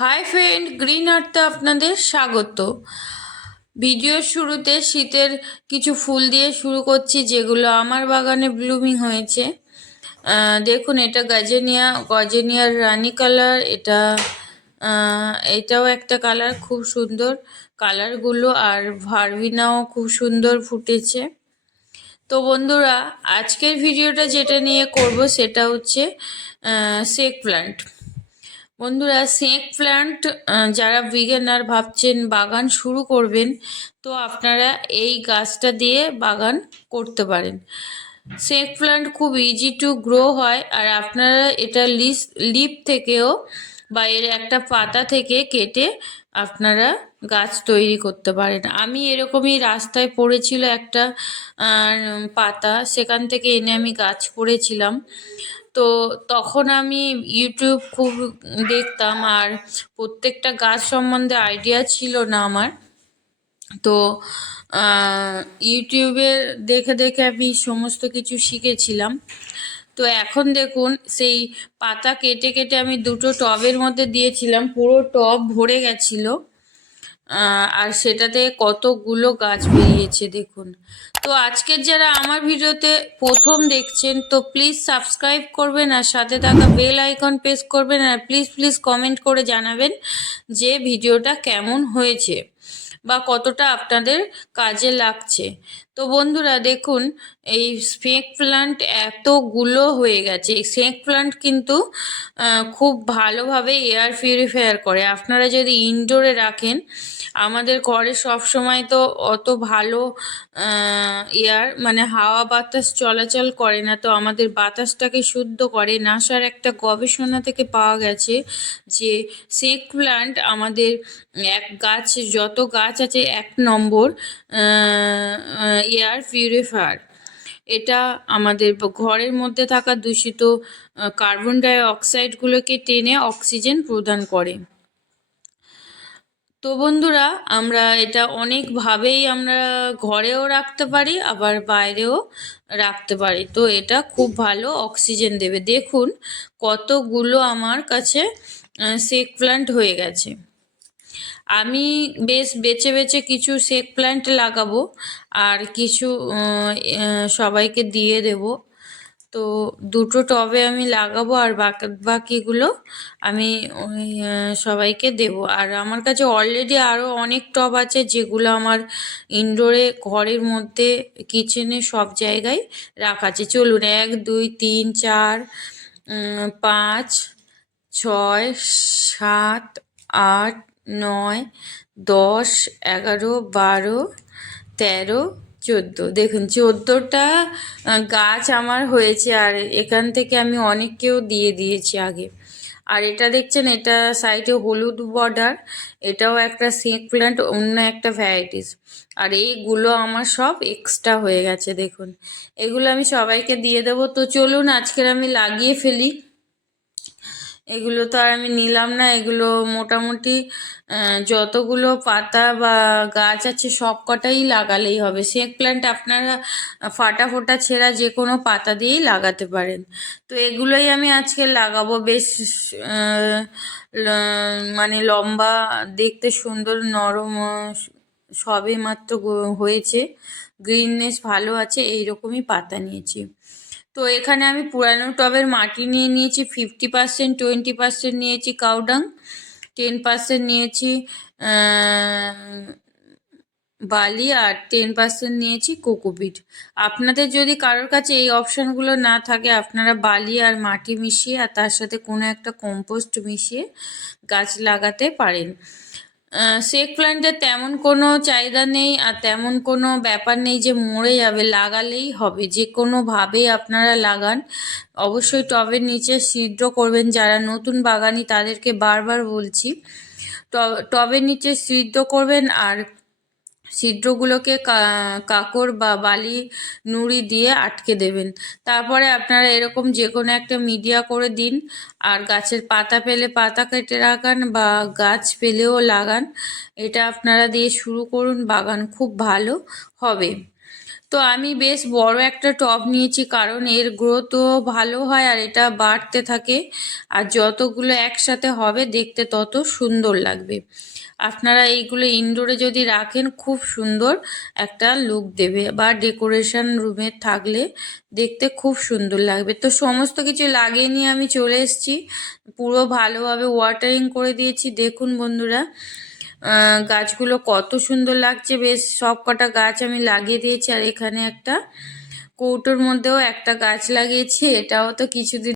Hi friend, green আর্থে আপনাদের স্বাগত। ভিডিওর শুরুতে শীতের কিছু ফুল দিয়ে শুরু করছি, যেগুলো আমার বাগানে ব্লুমিং হয়েছে। দেখুন, এটা গাজেনিয়া, গজেনিয়ার রানী কালার। এটা এটাও একটা কালার খুব সুন্দর। কালারগুলো আর ভারবিনাও খুব সুন্দর ফুটেছে। তো বন্ধুরা, আজকের ভিডিওটা যেটা নিয়ে করব সেটা হচ্ছে সেক প্ল্যান্ট বন্ধুরা স্নেক প্ল্যান্ট যারা বিগেনার ভাবছেন বাগান শুরু করবেন, তো আপনারা এই গাছটা দিয়ে বাগান করতে পারেন। স্নেক প্ল্যান্ট খুব ইজি টু গ্রো হয়, আর আপনারা এটা লিস লিপ থেকেও বা এর একটা পাতা থেকে কেটে আপনারা গাছ তৈরি করতে পারেন। আমি এরকমই রাস্তায় পড়েছিল একটা পাতা, সেখান থেকে এনে আমি গাছ করেছিলাম। তো তখন আমি ইউটিউব খুব দেখতাম আর প্রত্যেকটা গাছ সম্বন্ধে আইডিয়া ছিল না আমার। তো ইউটিউবে দেখে দেখে আমি সমস্ত কিছু শিখেছিলাম। তো এখন দেখুন, সেই পাতা কেটে কেটে আমি দুটো টবের মধ্যে দিয়েছিলাম, পুরো টব ভরে গেছিল। আর সেটাতে কতগুলো গাছ বেরিয়েছে দেখুন। তো আজকের যারা আমার ভিডিওতে প্রথম দেখছেন, তো প্লিজ সাবস্ক্রাইব করবেন আর সাথে থাকা বেল আইকন প্রেস করবেন আর প্লিজ প্লিজ কমেন্ট করে জানাবেন যে ভিডিওটা কেমন হয়েছে বা কতটা আপনাদের কাজে লাগছে। তো বন্ধুরা দেখুন, এই স্নেক প্লান্ট এতগুলো হয়ে গেছে। এই স্নেক প্লান্ট কিন্তু খুব ভালোভাবে এয়ার পিউরিফায়ার করে। আপনারা যদি ইনডোরে রাখেন, আমাদের ঘরে সব সময় তো অত ভালো এয়ার মানে হাওয়া বাতাস চলাচল করে না, তো আমাদের বাতাসটাকে শুদ্ধ করে। নাসার একটা গবেষণা থেকে পাওয়া গেছে যে স্নেক প্লান্ট আমাদের এক গাছ, যত গাছ আছে এক নম্বর এয়ার পিউরিফায়ার। এটা আমাদের ঘরের মধ্যে থাকা দূষিত কার্বন ডাই অক্সাইডগুলোকে টেনে অক্সিজেন প্রদান করে। তো বন্ধুরা, আমরা এটা অনেকভাবেই আমরা ঘরেও রাখতে পারি, আবার বাইরেও রাখতে পারি। তো এটা খুব ভালো অক্সিজেন দেবে। দেখুন কতগুলো আমার কাছে সেক প্ল্যান্ট হয়ে গেছে। আমি বেশ বেছে বেছে কিছু সেক প্ল্যান্ট লাগাবো আর কিছু সবাইকে দিয়ে দেব। তো দুটো টবে আমি লাগাবো আর বাকি, বাকিগুলো আমি সবাইকে দেব। আর আমার কাছে অলরেডি আরও অনেক টব আছে যেগুলো আমার ইনডোরে ঘরের মধ্যে কিচেনে সব জায়গায় রাখা আছে। চলুন, এক, দুই, তিন, চার পাঁচ, ছয়, সাত, আট নয়, দশ, এগারো, বারো, তেরো, চোদ্দ। দেখুন, চোদ্দোটা গাছ আমার হয়েছে আর এখান থেকে আমি অনেককেও দিয়ে দিয়েছি আগে। আর এটা দেখছেন, এটা সাইডে হলুদ বর্ডার এটাও একটা স্নেক প্ল্যান্ট অন্য একটা ভ্যারাইটিস আর এইগুলো আমার সব এক্সট্রা হয়ে গেছে, দেখুন। এগুলো আমি সবাইকে দিয়ে দেবো। তো চলুন, আজকের আমি লাগিয়ে ফেলি। এগুলো তো আর আমি নিলাম না। এগুলো মোটামুটি যতগুলো পাতা বা গাছ আছে সব কটাই লাগালেই হবে। স্নেক প্ল্যান্ট আপনারা ফাটা ফোটা ছেঁড়া যে কোনো পাতা দিয়েই লাগাতে পারেন। তো এগুলোই আমি আজকে লাগাবো। বেশ মানে লম্বা, দেখতে সুন্দর, নরম সবে মাত্র হয়েছে। গ্রিননেস ভালো আছে, এইরকমই পাতা নিয়েছি। তো এখানে আমি পুরানো টবের মাটি নিয়ে নিয়েছি ফিফটি পার্সেন্ট টোয়েন্টি পার্সেন্ট নিয়েছি কাউডাং টেন পার্সেন্ট নিয়েছি বালি আর টেন পার্সেন্ট নিয়েছি কোকোপিট আপনাদের যদি কারোর কাছে এই অপশানগুলো না থাকে, আপনারা বালি আর মাটি মিশিয়ে আর তার সাথে কোনো একটা কম্পোস্ট মিশিয়ে গাছ লাগাতে পারেন। সেক প্ল্যান্টের তেমন কোনো চাহিদা নেই আর তেমন কোনো ব্যাপার নেই যে মরে যাবে, লাগালেই হবে। যে কোনোভাবেই আপনারা লাগান, অবশ্যই টবের নিচে সিদ্ধ করবেন। যারা নতুন বাগানি তাদেরকে বারবার বলছি টবের নিচে সিদ্ধ করবেন আর ছিদ্রগুলোকে কাকর বা বালি নুড়ি দিয়ে আটকে দেবেন। তারপরে আপনারা এরকম যে কোনো একটা মিডিয়া করে দিন, আর গাছের পাতা পেলে পাতা কেটে রাখান বা গাছ পেলেও লাগান। এটা আপনারা দিয়ে শুরু করুন, বাগান খুব ভালো হবে। তো আমি বেশ বড় একটা টব নিয়েছি, কারণ এর গ্রোথও ভালো হয় আর এটা বাড়তে থাকে। আর যতগুলো একসাথে হবে দেখতে তত সুন্দর লাগবে। আপনারা এইগুলো ইনডোরে যদি রাখেন, খুব সুন্দর একটা লুক দেবে। বা ডেকোরেশন রুমে থাকলে দেখতে খুব সুন্দর লাগবে। তো সমস্ত কিছু লাগিয়ে নিয়ে আমি চলে এসেছি। পুরো ভালোভাবে ওয়াটারিং করে দিয়েছি। দেখুন বন্ধুরা গাছগুলো কত সুন্দর লাগছে। বেশ সব কটা গাছ আমি লাগিয়ে দিয়েছি। আর এখানে একটা কৌটোর মধ্যেও একটা গাছ লাগিয়েছি। এটাও তো কিছুদিন